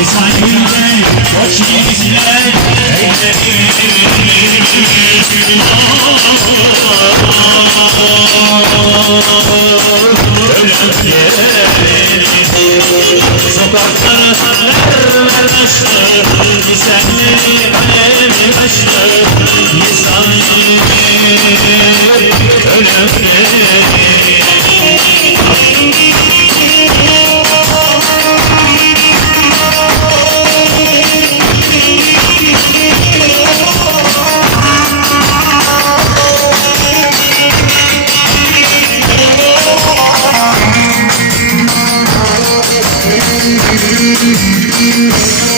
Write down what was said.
çiçekler Sokaklar mermer taşlı Lisenleri alemi taşlı İnsan gibi ölümleri you.